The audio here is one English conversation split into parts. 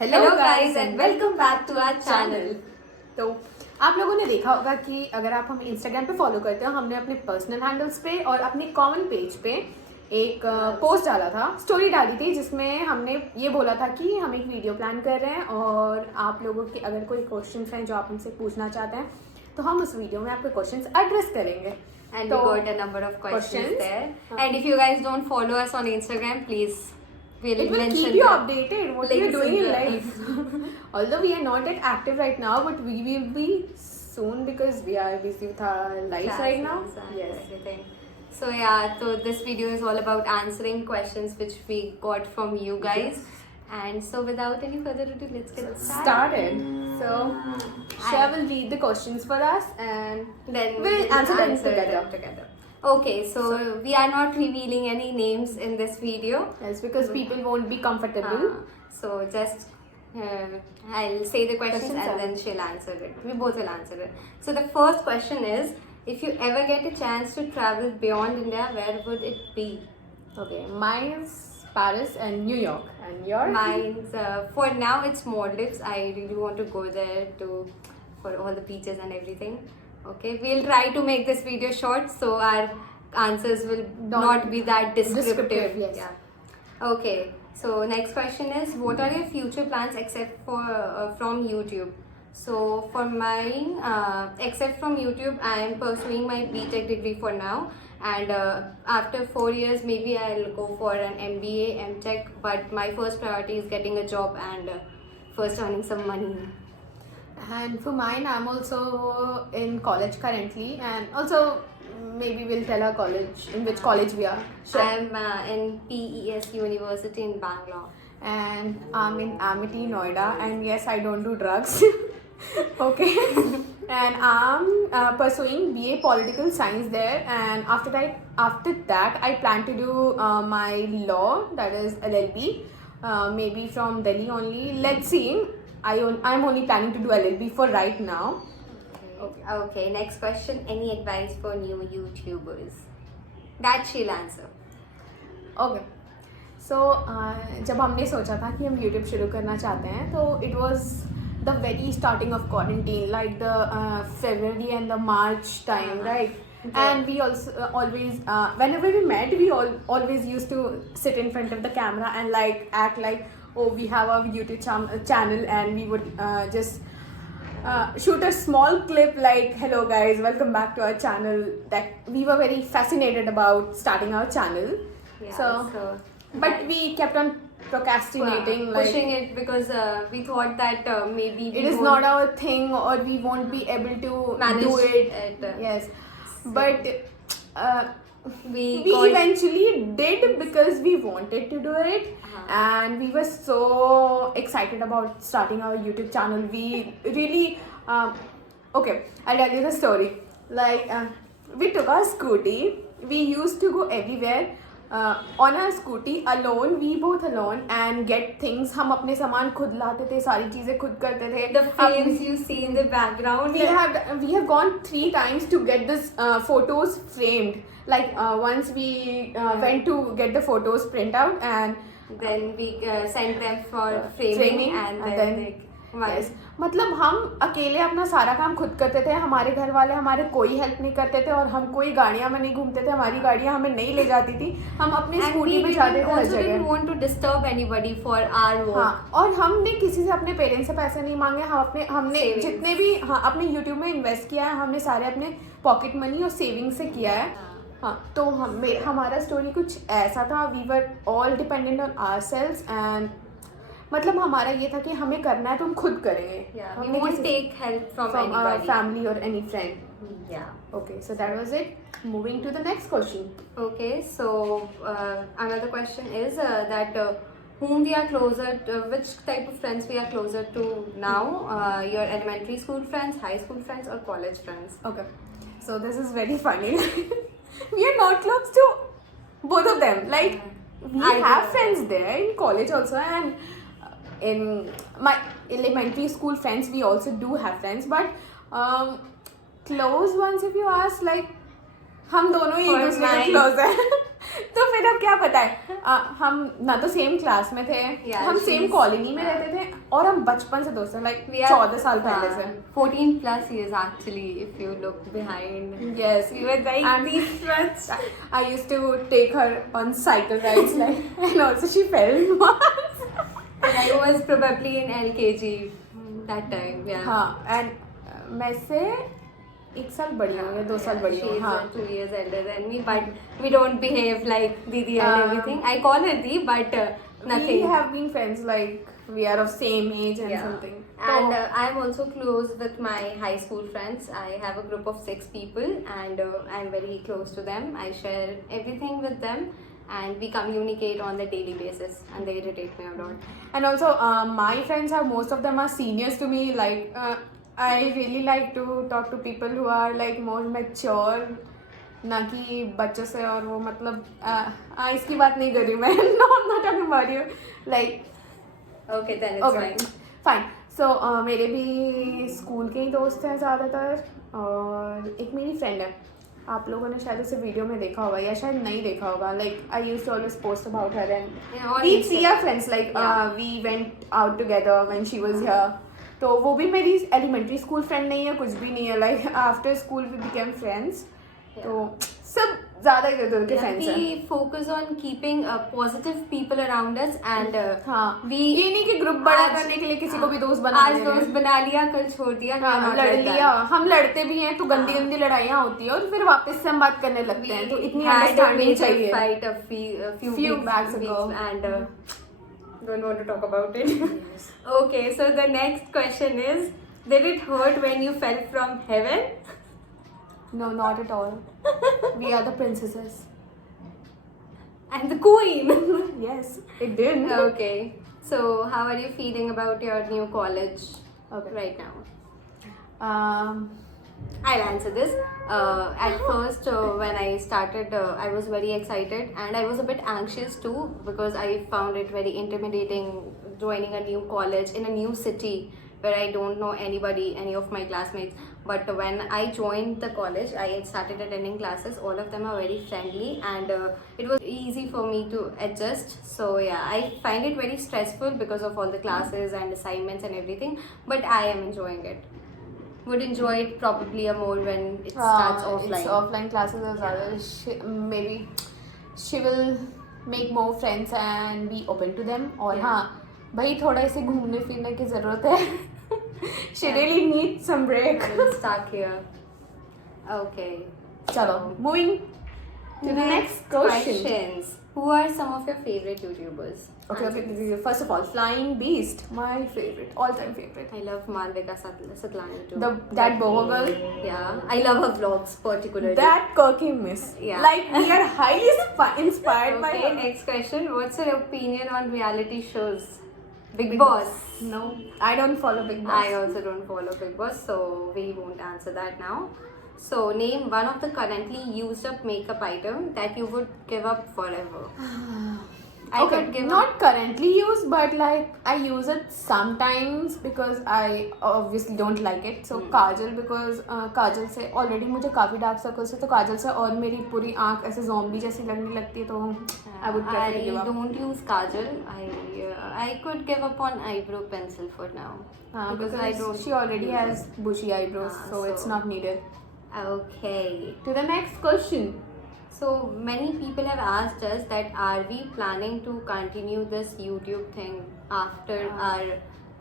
Hello guys and welcome back to our channel. तो आप लोगों ने देखा होगा कि अगर आप हमें इंस्टाग्राम पे फॉलो करते हो, हमने अपने पर्सनल हैंडल्स पे और अपने कॉमन पेज पे एक पोस्ट डाला था, स्टोरी डाली थी, जिसमें हमने ये बोला था कि हम एक वीडियो प्लान कर रहे हैं और आप लोगों के अगर कोई क्वेश्चंस हैं जो आप हमसे पूछना चाहते हैं तो हम उस वीडियो में आपके क्वेश्चंस एड्रेस करेंगे। And we got a number of questions there. And if you guys don't follow us on Instagram, please we'll It will mention keep you the updated what we are links doing in in the- life. Although we are not that active right now, but we will be soon because we are busy with our lives right now. classes and Yes. everything. So yeah, so this video is all about answering questions which we got from you guys. And so without any further ado, let's get Started. So Shreya will read the questions for us and then we'll answer them together. together. Okay, so we are not revealing any names in this video. Yes, because people won't be comfortable. So just I'll say the questions Questions and are- then she'll answer it. We both will answer it. So the first question is, if you ever get a chance to travel beyond India, where would it be? Okay, mine's Paris and New York. And yours? Mine's for now it's Maldives. I really want to go there for all the beaches and everything. Okay, we'll try to make this video short so our answers will not be that descriptive. Yes. Yeah. Okay. So next question is, what are your future plans except for from YouTube? So for mine, except from YouTube, I am pursuing my BTech degree for now, and after 4 years maybe I'll go for an MBA, MTech. But my first priority is getting a job and first earning some money. And for mine, I'm also in college currently, and also maybe we'll tell our college in which college we are. I'm in PES University in Bangalore. And I'm in Amity, Noida, and yes, I don't do drugs. Okay. And I'm pursuing BA Political Science there, and after that, I plan to do my law, that is LLB, maybe from Delhi only. Let's see. I'm only planning to do LLB for right now. Okay, next question. Any advice for new YouTubers? That she'll answer. Okay so जब हमने सोचा था कि हम YouTube शुरू करना चाहते हैं तो it was the very starting of quarantine like the February and the March time right and we also always whenever we met we always used to sit in front of the camera and like act like, oh, we have a YouTube channel, and we would just shoot a small clip like, hello guys, welcome back to our channel. That we were very fascinated about starting our channel. Yeah, So but we kept on procrastinating, like pushing it because we thought that maybe we it is won't not our thing or we won't be able to manage do it. it. Yes, but We we got- eventually did because we wanted to do it. And we were so excited about starting our YouTube channel. We really okay, I'll tell you the story. Like we took our scooty, we used to go everywhere on our scooty alone, we both alone, and get things. हम अपने सामान खुद लाते थे, सारी चीजें खुद करते थे. the frames you see in the background. We have gone 3 times to get this photos framed. Like once we went to get the photos print out, and then we sent them for framing, and then yes. मतलब हम अकेले अपना सारा काम खुद करते थे. हमारे घर वाले हमारे कोई हेल्प नहीं करते थे, और हम कोई गाड़ियाँ में नहीं घूमते थे, हमारी गाड़ियाँ हमें नहीं ले जाती थी. हम अपनी स्कूटी पे जाते थे हर also didn't जगह. want to disturb anybody for our work. हाँ, और हमने किसी से अपने पेरेंट्स से पैसे नहीं मांगे. हमने Savings. जितने भी अपने यूट्यूब में इन्वेस्ट किया है, हमने सारे अपने पॉकेट मनी और सेविंग से किया है. हाँ, तो हमारा स्टोरी कुछ ऐसा था. We were all dependent on ourselves, and मतलब हमारा ये था कि हमें करना है तो हम खुद करेंगे. Yeah, we won't take help from anybody. Family और any friend. Yeah. Okay, so that was it. Moving to the next question. Okay, so another question is that whom we are closer to, which type of friends we are closer to now? Your elementary school friends, high school friends, or college friends? Okay, so this is very funny. We are not close to both of them. Like we I have know. friends there in college also, and in my elementary school friends we also do have friends, but close ones, if you ask, like हम दोनों ही एक For दूसरे के mine. Close हैं तो फिर अब क्या पता है हम ना तो सेम क्लास में थे Yeah, हम सेम she's- कॉलोनी में रहते थे और हम बचपन से दोस्त हैं लाइक We are 14 साल पहले से 14 plus years actually, if you look behind. Yes, We were like and these much. I used to take her on cycle rides, like, and also she fell once. And I was probably in LKG that time. Yeah. हाँ, and मैं से 1 साल बड़ी हूँ या 2 साल बड़ी हूँ. She's हाँ. 2 years elder than me, but we don't behave like Didi and everything. I call her Di, but nothing. We have been friends, like we are of same age and something. And So, I'm also close with my high school friends. I have a group of 6 people, and I'm very close to them. I share everything with them, and we communicate on the daily basis, and they irritate me a lot. and also my friends are most of them are seniors to me. Like I really like to talk to people who are like more mature. ना कि बच्चों से और वो मतलब इसकी बात नहीं कर रही हूँ मैं no I'm not talking about you like Okay, then it's okay fine. fine so मेरे भी स्कूल के ही दोस्त हैं ज़्यादातर और एक मेरी फ्रेंड है आप लोगों ने शायद उसे वीडियो में देखा होगा या शायद नहीं देखा होगा like I used to always post about her and Yeah, on we see our Instagram. Friends like Yeah. We went out together when she was here तो वो भी मेरी एलिमेंट्री स्कूल फ्रेंड नहीं है कुछ भी नहीं है like after school we became friends तो सब ज़्यादा इधर उधर के Yeah, फ्रेंड्स हैं we focus on keeping positive people around us, and हाँ we ये नहीं कि ग्रुप बड़ा आज- करने के लिए किसी को भी दोस्त बना आज ले रहे हैं। दोस्त बना लिया, कल छोड़ दिया. हाँ, not लड़ like that. लिया हम लड़ते भी हैं तो गंदी हाँ. गंदी लड़ाइयाँ होती है और फिर वापस से हम बात करने लगते हैं तो इतनी had a अंडरस्टैंडिंग major चाहिए fight a few Few weeks, bags ago. and don't want to talk about it. Okay, so the next question is, did it hurt when you fell from heaven? No, not at all. We are the princesses. And the queen. Yes, it did. Okay, so how are you feeling about your new college Okay. right now? Um, I'll answer this. At first, when I started, I was very excited and I was a bit anxious too because I found it very intimidating joining a new college in a new city where I don't know anybody, any of my classmates. But when I joined the college, I started attending classes. All of them are very friendly and it was easy for me to adjust. So yeah, I find it very stressful because of all the classes and assignments and everything. But I am enjoying it. Would enjoy it probably more when it starts offline. It's offline classes as well. Maybe she will make more friends and be open to them. और Yeah. हाँ भाई थोड़ा इसे घूमने फिरने की ज़रूरत है. She really needs some break. I will start here. Okay. चलो, moving to the next question. Questions. Who are some of your favorite YouTubers? Okay, first of all, Flying Beast, my favorite, all-time favorite. I love Malvika Satlani too. That boho girl, Yeah, I love her vlogs particularly. that quirky miss. Yeah. Like we are highly inspired by Okay, her. next question. What's your opinion on reality shows? Big Boss. No, I don't follow Big Boss. I also don't follow Big Boss, so we won't answer that now. So, name one of the currently used up makeup item that you would give up forever. I okay, could give not currently used, but like I use it sometimes because I obviously don't like it. So Kajal because काजल से already मुझे काफी dark circles है तो काजल से और मेरी पूरी आँख ऐसे zombie जैसी लगने लगती है तो I would prefer to give I up. don't use kajal. I could give up on eyebrow pencil for now. Because I don't. she already has bushy eyebrows, so it's so- not needed. Okay. To the next question. So many people have asked us that are we planning to continue this YouTube thing after our,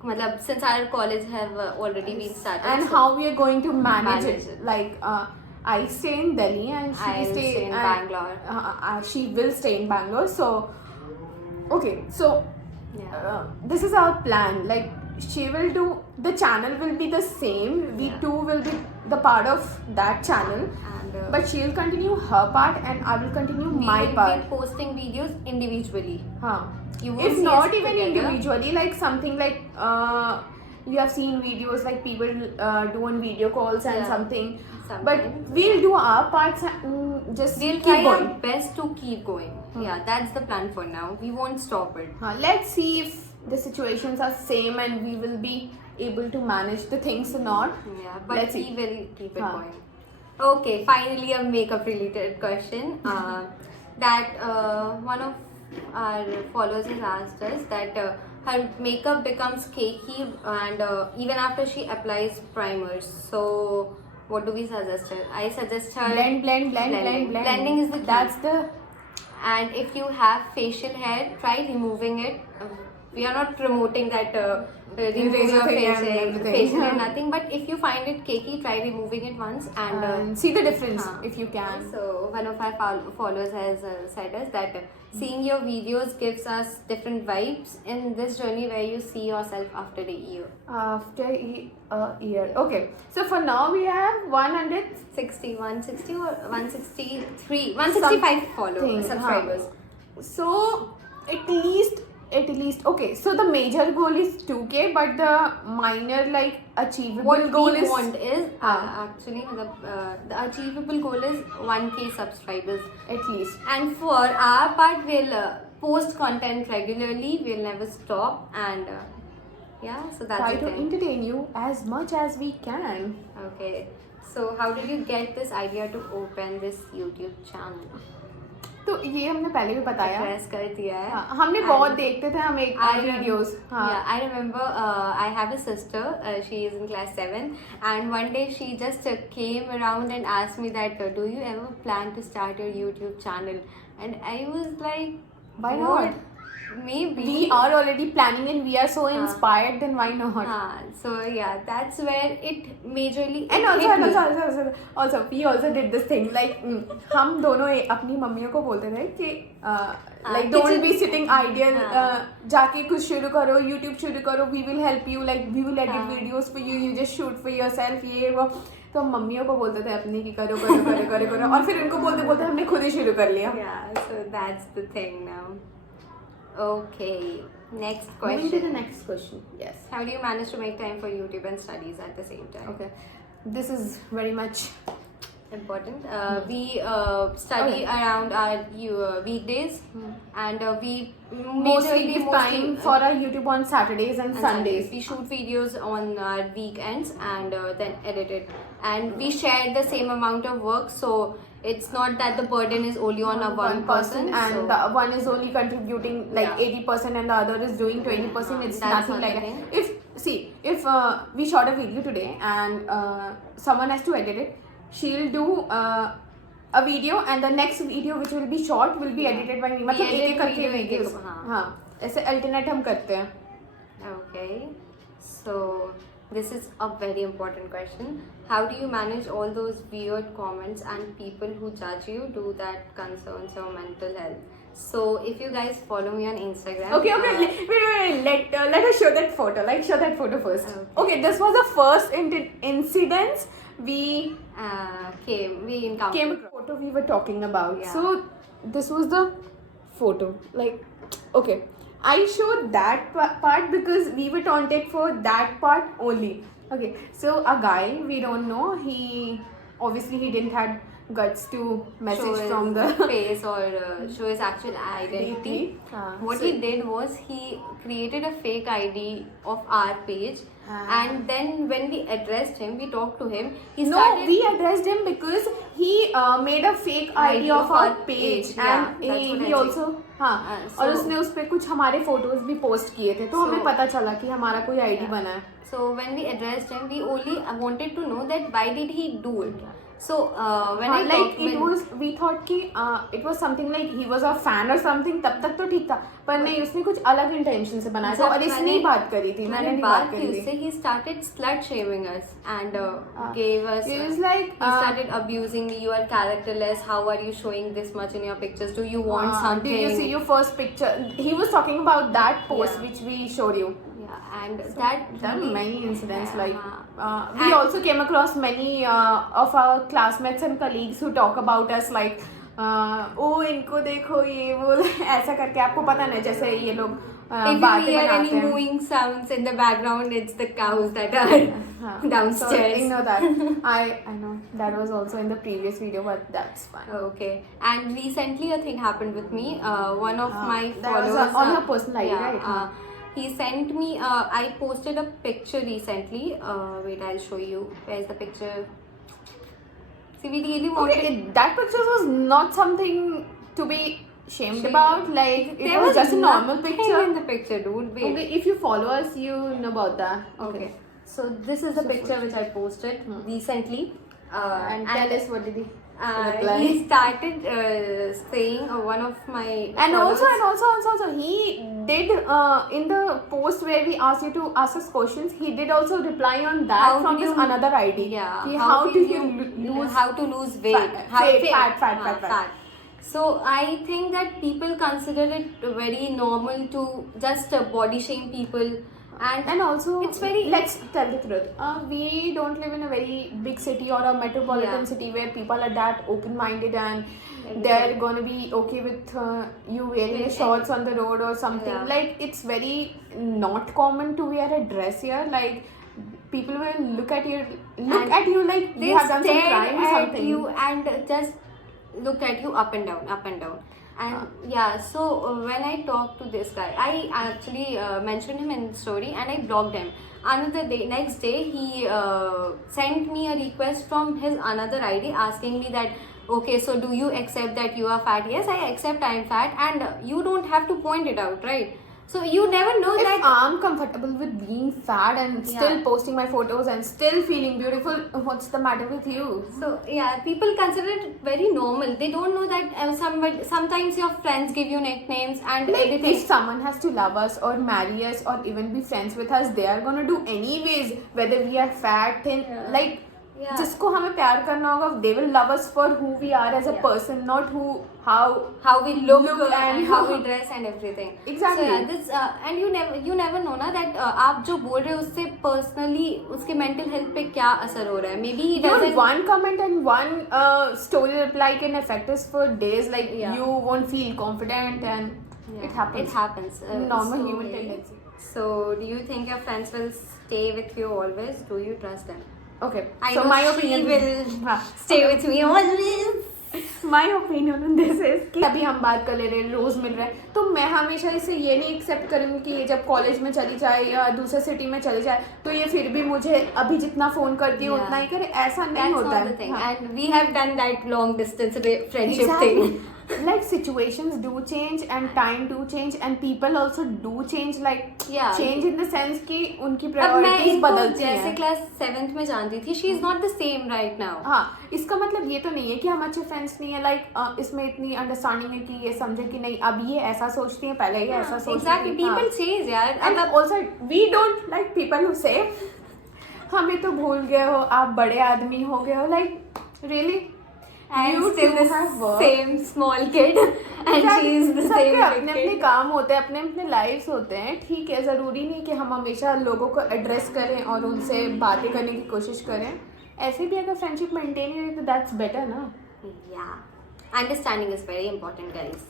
matlab, since our college have already been started. And so how we are going to manage Manage it. it. Like, I stay in Delhi and she I'll stay in Bangalore. She will stay in Bangalore. So, okay. So, Yeah. this is our plan. Like, she will do, the channel will be the same. We Yeah. two will be the part of that channel. And But she will continue her part and I will continue we my will part. be posting videos individually. Huh. You won't If see not us even together. individually, like something like you have seen videos like people do on video calls and Yeah. something. Sometimes. But we'll do our parts. Just We'll keep try going. our best to keep going. Yeah, that's the plan for now. We won't stop it. Let's see if the situations are same and we will be able to manage the things or not. Yeah, but Let's we see. will keep it Huh. going. Okay, finally a makeup related question. That one of our followers has asked us that her makeup becomes cakey and even after she applies primers. So what do we suggest her? I suggest her blending. Blending is the key. That's the And if you have facial hair, try removing it. We are not promoting that remove Erase your your thing and facial, everything. facial and nothing. But if you find it cakey, try removing it once and. see the difference Huh. if you can. So one of our followers has said us that seeing your videos gives us different vibes in this journey where you see yourself after a year. After a year. Okay. So for now we have 100 160 or 163, 165 followers, subscribers. So at least okay. So the major goal is 2K, but the minor like achievable What goal we is want is हाँ. actually the achievable goal is 1K subscribers. at least. And for our part, we'll post content regularly. We'll never stop and yeah. So that's Try the to thing. entertain you as much as we can. Okay. So how did you get this idea to open this YouTube channel? तो ये हमने पहले भी बताया. Press कर दिया है. हाँ, हमने And बहुत देखते थे हम एक I rem- वीडियोस. हाँ. Yeah, I remember I have a sister. She is in class 7, and one day she just came around and asked me that, "Do you ever plan to start your YouTube channel?" And I was like, Why "What? not? Maybe." We are already planning and we are so inspired. Then why not? So yeah, that's where it majorly. And it also, hit me. also, we also did this thing. Like, हम दोनों अपनी मम्मियों को बोलते थे कि like don't kitchen- be sitting idle. हाँ. जाके कुछ शुरू करो, YouTube शुरू करो. We will help you. Like we will edit हाँ. videos for you. You just shoot for yourself. ये वो. तो हम मम्मियों को बोलते थे अपनी कि करो करो करो करो करो और फिर उनको बोलते बोलते हमने खुद ही शुरू कर लिया. Yeah, so that's the thing now. Okay, next Moving to the question. next question. Yes. How do you manage to make time for YouTube and studies at the same time? Okay. This is very much Important. We study Okay. around our weekdays, and we mostly give time for our YouTube on Saturdays and and Sundays. We shoot videos on our weekends and then edit it. And we share the same amount of work, so it's not that the burden is only on a one person. and so the one is only contributing like Yeah. 80% and the other is doing 20%. It's That's nothing not like the that. If we shot a video today and someone has to edit it, she'll do a video and the next video which will be short will be edited by me. मतलब edit एक एक करके video videos. एक-एक, हाँ. हाँ ऐसे alternate हम करते हैं. Okay, so this is a very important question. How do you manage all those weird comments and people who judge you? Do that concerns your mental health? So if you guys follow me on Instagram, Okay. Wait. Let us show that photo. Like show that photo first. Okay. This was the first incidents we we encountered. came across. Photo we were talking about. Yeah. So this was the photo. Like, okay, I showed that part because we were taunted for that part only. Okay, so a guy we don't know. He obviously didn't have guts to message show from his the face or show his actual identity. What So- he did was he created a fake ID of our page, and then when we addressed him, we talked to him. He No, started. we addressed him because he made a fake ID of our page Yeah, and that's what he I also हाँ और so- उसने उस पे कुछ हमारे photos भी post किए थे तो हमें So- पता चला कि हमारा कोई आईडी बना है. So when we addressed him, we only wanted to know that why did he do it. So when I like talked, it was we thought कि it was something like he was a fan or something. तब तक तो ठीक था पर नहीं उसने कुछ अलग इंटेंशन से बनाया था और इसने ही बात करी थी. मैंने नहीं बात की करी उससे, थी. he started slut shaming us and gave us. It was like he started abusing me. You are characterless. How are you showing this much in your pictures? Do you want something? Did you see your first picture? He was talking about that post Yeah. which we showed you. Yeah, and that There are really- many incidents Yeah, like we And- also came across many of our classmates and colleagues who talk about us like ओ इनको देखो ये वो ऐसा करके आपको पता नहीं जैसे ये लोग If you बातें hear any बनाते हैं. mooing sounds in the background, it's the cows that are हाँ, downstairs. So ignore that. I know that was also in the previous video, but that's fine. Okay, and recently a thing happened with me. One of my that was followers on her personal ID, yeah, right? he sent me. I posted a picture recently. Wait, I'll show you. Where's the picture? So we really wanted. Okay, that picture was not something to be shamed about. Like it There was just a normal nothing picture. in the picture, dude. Wait. Okay, if you follow us, you know about that. Okay. So this is the picture which I posted recently. And tell us what did he reply? He started saying one of my And followers- also he did in the post where we asked you to ask us questions, he did also reply on that How from did his you- another ID. Yeah. Ki how do you lose how to lose weight? fat. So I think that people consider it very normal to just body shame people, And also, it's very. let's tell the truth. We don't live in a very big city or a metropolitan Yeah. city where people are that open-minded and Exactly. they're gonna be okay with you wearing With shorts on the road or something. Yeah. Like it's very not common to wear a dress here. Like people will look at you like They you have done some stare crime or at something. you and just look at you up and down. And yeah, so when I talked to this guy, I actually mentioned him in the story and I blocked him. Next day, he sent me a request from his another ID asking me that, okay, so do you accept that you are fat? Yes, I accept I am fat, and you don't have to point it out, right? So you never know If that. I'm comfortable with being fat and still Yeah. posting my photos and still feeling beautiful, what's the matter with you? So yeah, people consider it very normal. They don't know that sometimes your friends give you nicknames and Like everything. if someone has to love us or marry us or even be friends with us, they are gonna do anyways, whether we are fat, thin, Yeah. like Yeah. जिसको हमें प्यार करना होगा, they will love us for who we are as a Yeah. person, not how we look and how we dress and everything. Exactly. So yeah, this and you never know ना that आप जो बोल रहे हो उससे personally उसके mental health पे क्या असर हो रहा है. Maybe he Your doesn't. one comment and one story reply can affect us for days. Like Yeah. you won't feel confident and Yeah, it happens. It happens. Normal human tendency. So do you think your friends will stay with you always? Do you trust them? Okay. I So know my she opinion will हाँ. stay with me always. My opinion on this is कि अभी हम बात कर ले रहे हैं, रोज मिल रहा है, तो मैं हमेशा इसे ये नहीं एक्सेप्ट करूँगी कि ये जब कॉलेज में चली जाए या दूसरे सिटी में चली जाए तो ये फिर भी मुझे अभी जितना फोन करती है Yeah. उतना ही करे, ऐसा नहीं That's होता not the thing. है. And we have done that long distance friendship thing. Like situations do change and time do change and people also do change, like Yeah. change in the sense कि उनकी अब मैं priorities इनको बदलती जैसे हैं. Class 7th में जानती थी, she is not the same right now. हाँ, इसका मतलब ये तो नहीं है कि हम अच्छे फ्रेंड्स नहीं है. लाइक इसमें इतनी अंडरस्टैंडिंग है कि ये समझे कि नहीं अब ये ऐसा सोचती है, पहले ये ऐसा सोचती Exactly. थी. हाँ. People change, यार. And also we don't like people who say हमें तो भूल गए हो, आप बड़े आदमी हो गए हो. Like really? And You still too the have work. same small kid and she is the सबके same अपने big अपने kid. काम होते हैं, अपने अपने लाइफ्स होते हैं. ठीक है, ज़रूरी नहीं कि हम हमेशा लोगों को एड्रेस करें और उनसे बातें करने की कोशिश करें. ऐसे भी अगर फ्रेंडशिप मेंटेन है तो दैट्स बेटर ना. Yeah. Understanding is very important, guys.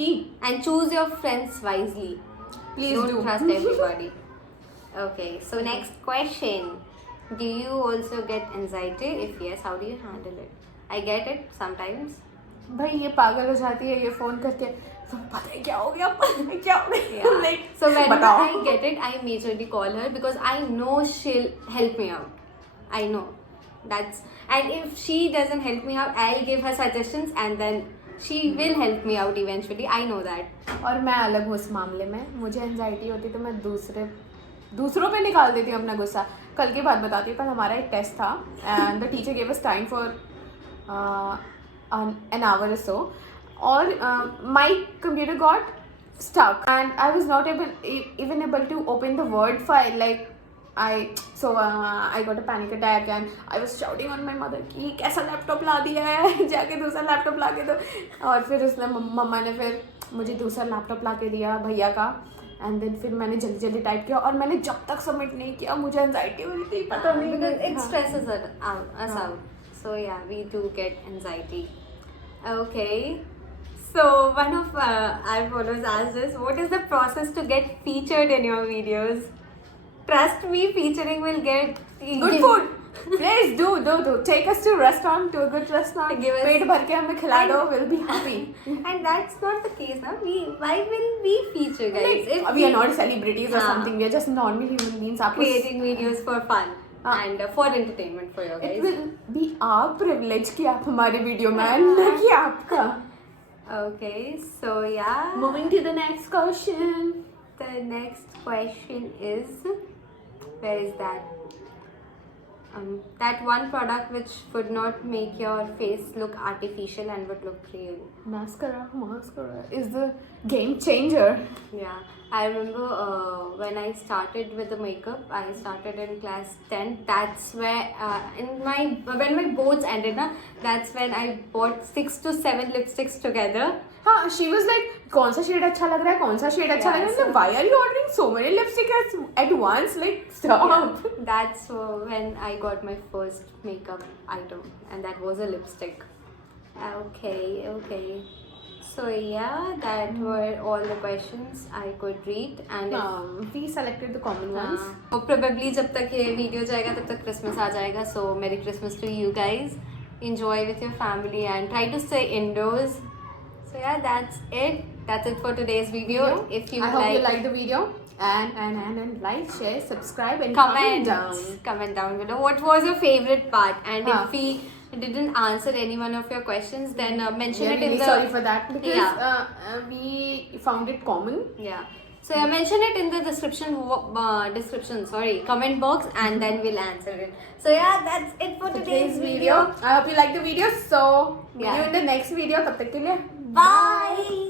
की And choose your friends wisely. Please Don't do. trust everybody. Okay, so next question. Do you also get anxiety? If yes, how do you handle it? I get it sometimes. भाई ये पागल हो जाती है ये phone करके, तो पता है क्या हो गया, पता है क्या हो गया. Yeah. Like, So whenever बताओ. I get it, I majorly call her because I know she'll help me out. I know. And if she doesn't help me out, I'll give her suggestions and then she will help me out eventually. I know that. और मैं अलग हूँ इस मामले में. मुझे anxiety होती तो मैं दूसरों पे निकाल देती हूँ अपना गुस्सा. कल की बात बताती हूँ. कल हमारा एक टेस्ट था and the teacher gave us time for an hour or so, और my computer got stuck and I was not even able to open the Word file. Like I got a panic attack and I was shouting on my mother कि कैसा laptop ला दिया है, जाके दूसरा laptop ला के दो. और फिर उसने मम्मा ने फिर मुझे दूसरा लैपटॉप ला के दिया भैया का. एंड देन फिर मैंने जल्दी टाइप किया और मैंने जब तक सबमिट नहीं किया मुझे एंजाइटी हो रही थी, पता नहीं. Because it हाँ. stresses us out. So yeah, we do get anxiety. Okay. So one of our followers asked us, what is the process to get featured in your videos? Trust me, featuring will get Good food. Please do. Take us to restaurant, to a good restaurant. Give us- पेट भर के हमें खिला दो. We'll be happy. And that's not the case now. Why will we feature, guys? Like, we are not celebrities or हाँ. something. We are just normal human beings. आपको creating videos for fun. and for entertainment for you It guys. will be our privilege कि आप हमारे video में आए, ना कि आपका. Okay, so yeah. Moving to the next question. The next question is, where is that? That one product which would not make your face look artificial and would look real. Mascara is the game changer. Yeah, I remember when I started with the makeup. I started in class 10. That's where when my boards ended, na, that's when I bought 6 to 7 lipsticks together. हाँ, she was like, कौन सा shade अच्छा लग रहा है, कौन सा shade अच्छा लग रहा है. Why are you ordering so many lipsticks at once? Like, stop. Yeah, that's when I got my first makeup item, and that was a lipstick. Okay. So yeah, that were all the questions I could read, and We selected the common ones. तो probably जब तक ये video जाएगा तब तक Christmas आ जाएगा. So Merry Christmas to you guys. Enjoy with your family and try to stay indoors. So yeah, that's it. That's it for today's video. If you I hope you like the video and like, share, subscribe and comment down. Comment down below. What was your favorite part? And Huh. if we didn't answer any one of your questions, then mention We are it in really the. sorry for that because Yeah. we found it common. Yeah. So yeah, mention it in the comment box, and then we'll answer it. So yeah, that's it for today's video. I hope you like the video. So see Yeah. you in the next video. तब तक के लिए Bye.